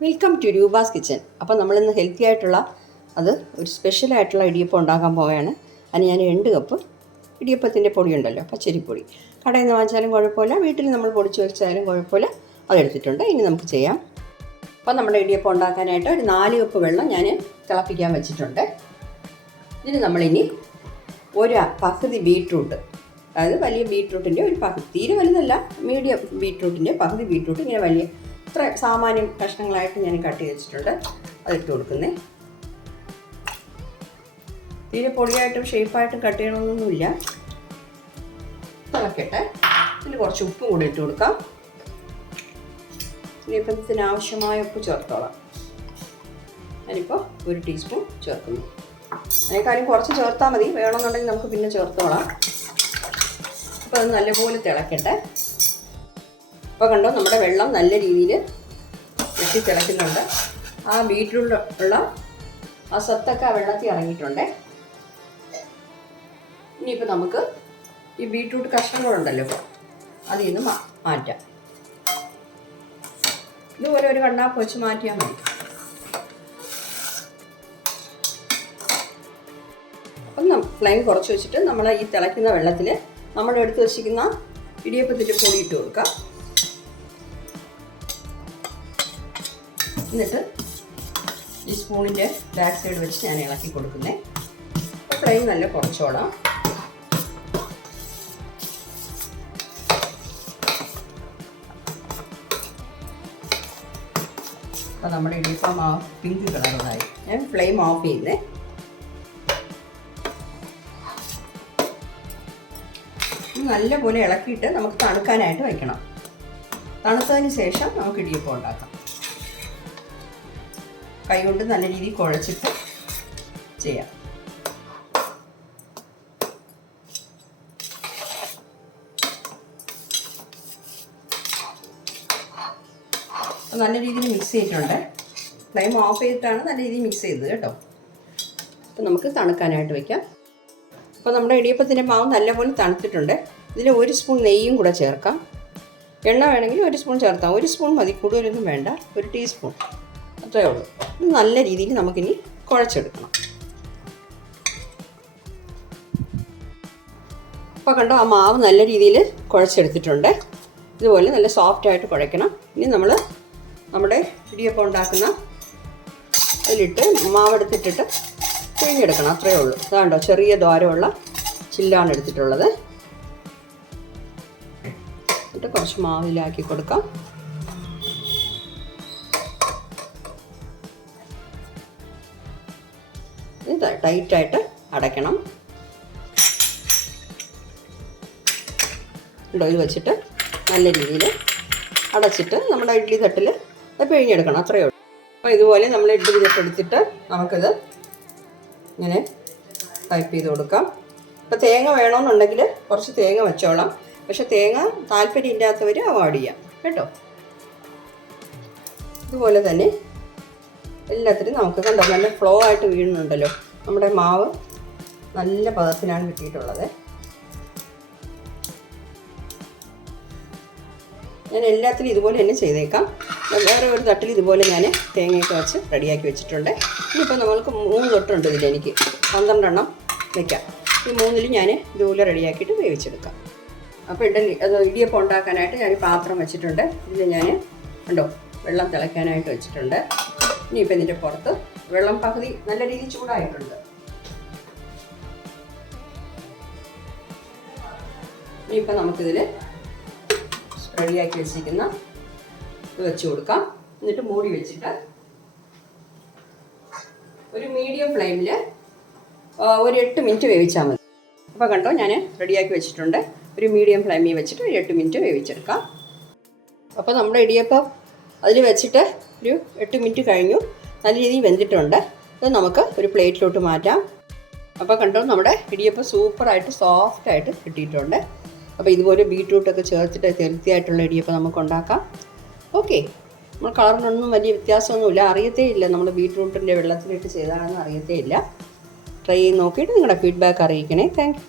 Welcome to Roopa's kitchen അപ്പോൾ നമ്മളിന്ന് healthy ആയിട്ടുള്ള അത് ഒരു സ്പെഷ്യൽ ആയിട്ടുള്ള ഇടിയപ്പം ഉണ്ടാക്കാൻ പോവുകയാണ്. അതിന് ഞാൻ രണ്ട് കപ്പ് ഇടിയപ്പത്തിന്റെ പൊടി ഉണ്ടല്ലോ പച്ചരിപ്പൊടി. കടയിൽ നിന്ന് വാങ്ങിച്ചാലും കുഴപ്പമില്ല വീട്ടിൽ നമ്മൾ പൊടിച്ച് വെച്ചാലും കുഴപ്പമില്ല. അതെടുത്തിട്ടുണ്ട് ഇനി നമുക്ക് ചെയ്യാം. അപ്പോൾ നമ്മുടെ ഇടിയപ്പം ഉണ്ടാക്കാനായിട്ട് ഒരു നാല് കപ്പ് വെള്ളം ഞാൻ തിളപ്പിക്കാൻ വെച്ചിട്ടുണ്ട്. ഇതിന് നമ്മളിനി ഒരു പകുതി ബീട്രൂട്ട് അതായത് വലിയ ബീട്രൂട്ടിന്റെ ഒരു പകുതി തീരെ വലുതല്ല മീഡിയം ബീട്രൂട്ടിന്റെ പകുതി ബീട്രൂട്ട് ഇങ്ങനെ വലിയ ഇത്ര സാമാന്യം കഷ്ണങ്ങളായിട്ട് ഞാൻ കട്ട് വെച്ചിട്ടുണ്ട്. അതിട്ട് കൊടുക്കുന്നേ. തീരെ പൊടിയായിട്ടും ഷേപ്പായിട്ടും കട്ട് ചെയ്യണമെന്നൊന്നുമില്ല തിളക്കട്ടെ ഇതിൽ കുറച്ച് ഉപ്പും കൂടി ഇട്ട് കൊടുക്കാം. ഇനിയിപ്പത്തിന് ആവശ്യമായ ഉപ്പ് ചേർത്തോളാം. ഞാനിപ്പോൾ ഒരു ടീസ്പൂൺ ചേർക്കുന്നു. അതിനേക്കാളും കുറച്ച് ചേർത്താൽ മതി. വേണമെന്നുണ്ടെങ്കിൽ നമുക്ക് പിന്നെ ചേർത്തോളാം. അപ്പോൾ അത് നല്ലപോലെ തിളക്കട്ടെ. അപ്പോൾ കണ്ടോ നമ്മുടെ വെള്ളം നല്ല രീതിയിൽ വെട്ടി തിളയ്ക്കുന്നുണ്ട്. ആ ബീറ്റിലുള്ള ആ സത്തൊക്കെ ആ വെള്ളത്തിൽ ഇറങ്ങിയിട്ടുണ്ട്. ഇനിയിപ്പോൾ നമുക്ക് ഈ ബീറ്റ്റൂട്ട് കഷ്ണങ്ങളുണ്ടല്ലോ അതിൽ നിന്ന് മാറ്റാം. ഇതുപോലെ ഒരു കണ്ണാപ്പ് വെച്ച് മാറ്റിയാൽ മതി. അപ്പം ഫ്ലെയിം കുറച്ച് വെച്ചിട്ട് നമ്മൾ ഈ തിളയ്ക്കുന്ന വെള്ളത്തിൽ നമ്മൾ എടുത്ത് വെച്ചിരിക്കുന്ന ഇടിയപ്പത്തിന്റെ പൊടി ഇട്ട് കൊടുക്കാം. എന്നിട്ട് ഈ സ്പൂണിന്റെ ബാക്ക് സൈഡ് വെച്ച് ഞാൻ ഇളക്കി കൊടുക്കുന്നേ. ഫ്ലെയിം നല്ല കുറച്ചോളാം. അപ്പം നമ്മുടെ ഇടിയപ്പം ആ പിങ്ക് കളറായി ഞാൻ ഫ്ലെയിം ഓഫ് ചെയ്യുന്നേ. നല്ലപോലെ ഇളക്കിയിട്ട് നമുക്ക് തണുക്കാനായിട്ട് വയ്ക്കണം തണുത്തതിന് ശേഷം നമുക്ക് ഇടിയപ്പം ഉണ്ടാക്കാം. കൈകൊണ്ട് നല്ല രീതിയിൽ കുഴച്ചിട്ട് ചെയ്യാം. നല്ല രീതിയിൽ മിക്സ് ചെയ്തിട്ടുണ്ട്. ഫ്ലെയിം ഓഫ് ചെയ്തിട്ടാണ് നല്ല രീതിയിൽ മിക്സ് ചെയ്തത് കേട്ടോ. അപ്പോൾ നമുക്ക് തണുക്കാനായിട്ട് വയ്ക്കാം അപ്പോൾ നമ്മുടെ ഇടിയപ്പത്തിന്റെ മാവ് നല്ലപോലെ തണുത്തിട്ടുണ്ട്. ഇതിൽ ഒരു സ്പൂൺ നെയ്യും കൂടെ ചേർക്കാം. എണ്ണ വേണമെങ്കിൽ ഒരു സ്പൂൺ ചേർത്താം ഒരു സ്പൂൺ മതി. കൂടുതലൊന്നും വേണ്ട. ഒരു ടീസ്പൂൺ അത്രയേ ഉള്ളൂ. ഇത് നല്ല രീതിയിൽ നമുക്കിനി കുഴച്ചെടുക്കണം. അപ്പോൾ കണ്ടോ ആ മാവ് നല്ല രീതിയിൽ കുഴച്ചെടുത്തിട്ടുണ്ട്. ഇതുപോലെ നല്ല സോഫ്റ്റായിട്ട് കുഴയ്ക്കണം. ഇനി നമ്മൾ നമ്മുടെ ഇടിയപ്പം ഉണ്ടാക്കുന്ന അതിലിട്ട് മാവെടുത്തിട്ടിട്ട് പിഴിഞ്ഞെടുക്കണം. അത്രയേ ഉള്ളൂ. അതാണ്ടോ ചെറിയ ദ്വാരമുള്ള ചില്ലാണ് എടുത്തിട്ടുള്ളത്. എന്നിട്ട് കുറച്ച് മാവിലാക്കി കൊടുക്കാം. ഇത് ടൈറ്റായിട്ട് അടയ്ക്കണം. ഇടയിൽ വെച്ചിട്ട് നല്ല രീതിയിൽ അടച്ചിട്ട് നമ്മുടെ ഇഡ്ഡലി തട്ടിൽ അത് പിഴിഞ്ഞെടുക്കണം അത്രയേ ഉള്ളൂ. അപ്പോൾ ഇതുപോലെ നമ്മൾ ഇഡ്ഡലി തട്ട് എടുത്തിട്ട് നമുക്കിത് ഇങ്ങനെ ടൈപ്പ് ചെയ്ത് കൊടുക്കാം. ഇപ്പോൾ തേങ്ങ വേണമെന്നുണ്ടെങ്കിൽ കുറച്ച് തേങ്ങ വെച്ചോളാം. പക്ഷെ തേങ്ങ താല്പര്യം ഇല്ലാത്തവർ അവോയ്ഡ് ചെയ്യാം കേട്ടോ? ഇതുപോലെ തന്നെ എല്ലാത്തിനും നമുക്ക് കണ്ടോ നല്ല ഫ്ലോ ആയിട്ട് വീഴുന്നുണ്ടല്ലോ. നമ്മുടെ മാവ് നല്ല പദത്തിനാണ് കിട്ടിയിട്ടുള്ളത്. ഞാൻ എല്ലാത്തിനും ഇതുപോലെ തന്നെ ചെയ്തേക്കാം. വേറെ ഒരു തട്ടിൽ ഇതുപോലെ ഞാൻ തേങ്ങയൊക്കെ വെച്ച് റെഡിയാക്കി വെച്ചിട്ടുണ്ട്. ഇനിയിപ്പോൾ നമ്മൾക്ക് മൂന്ന് തൊട്ടുണ്ട് ഇതിൽ എനിക്ക്. പന്ത്രണ്ടെണ്ണം വെക്കാം. ഈ മൂന്നിൽ ഞാൻ ഇതുപോലെ റെഡിയാക്കിയിട്ട് വേവിച്ചെടുക്കാം. അപ്പോൾ ഇഡലി അത് ഇടിയപ്പം ഉണ്ടാക്കാനായിട്ട് ഞാൻ പാത്രം വെച്ചിട്ടുണ്ട്. ഇതിൽ ഞാൻ ഉണ്ടോ വെള്ളം തിളയ്ക്കാനായിട്ട് വെച്ചിട്ടുണ്ട്. ഇനിയിപ്പോൾ ഇതിന്റെ പുറത്ത് വെള്ളം പകുതി നല്ല രീതിയിൽ ചൂടായിട്ടുണ്ട്. ഇനിയിപ്പോൾ നമുക്കിതിൽ റെഡിയാക്കി വെച്ചിരിക്കുന്ന ഇത് വെച്ച് കൊടുക്കാം. എന്നിട്ട് മൂടി വെച്ചിട്ട് ഒരു മീഡിയം ഫ്ലെയിമിൽ ഒരു എട്ട് മിനിറ്റ് വേവിച്ചാൽ മതി. അപ്പോൾ കണ്ടോ ഞാൻ റെഡിയാക്കി വെച്ചിട്ടുണ്ട്. ഒരു മീഡിയം ഫ്ലെയിമിൽ വെച്ചിട്ട് ഒരു എട്ട് മിനിറ്റ് വേവിച്ചെടുക്കാം. അപ്പോൾ നമ്മുടെ ഇടിയപ്പം അതിൽ വെച്ചിട്ട് ഒരു എട്ട് മിനിറ്റ് കഴിഞ്ഞു. നല്ല രീതിയിൽ വെന്തിട്ടുണ്ട്. ഇത് നമുക്ക് ഒരു പ്ലേറ്റിലോട്ട് മാറ്റാം. അപ്പോൾ കണ്ടോ നമ്മുടെ ഇടിയപ്പം സൂപ്പറായിട്ട് സോഫ്റ്റായിട്ട് കിട്ടിയിട്ടുണ്ട്. അപ്പോൾ ഇതുപോലെ ബീട്രൂട്ടൊക്കെ ചേർത്തിട്ട് ഹെൽത്തിയായിട്ടുള്ള ഇടിയപ്പം നമുക്ക് ഉണ്ടാക്കാം. ഓക്കെ നമ്മൾ കളറിനൊന്നും വലിയ വ്യത്യാസമൊന്നുമില്ല. അറിയത്തേ ഇല്ല നമ്മൾ ബീട്രൂട്ടിന്റെ വെള്ളത്തിലിട്ട് ചെയ്താണെന്ന് അറിയത്തേ ഇല്ല ട്രൈ ചെയ്ത് നോക്കിയിട്ട് നിങ്ങളുടെ ഫീഡ്ബാക്ക് അറിയിക്കണേ. താങ്ക്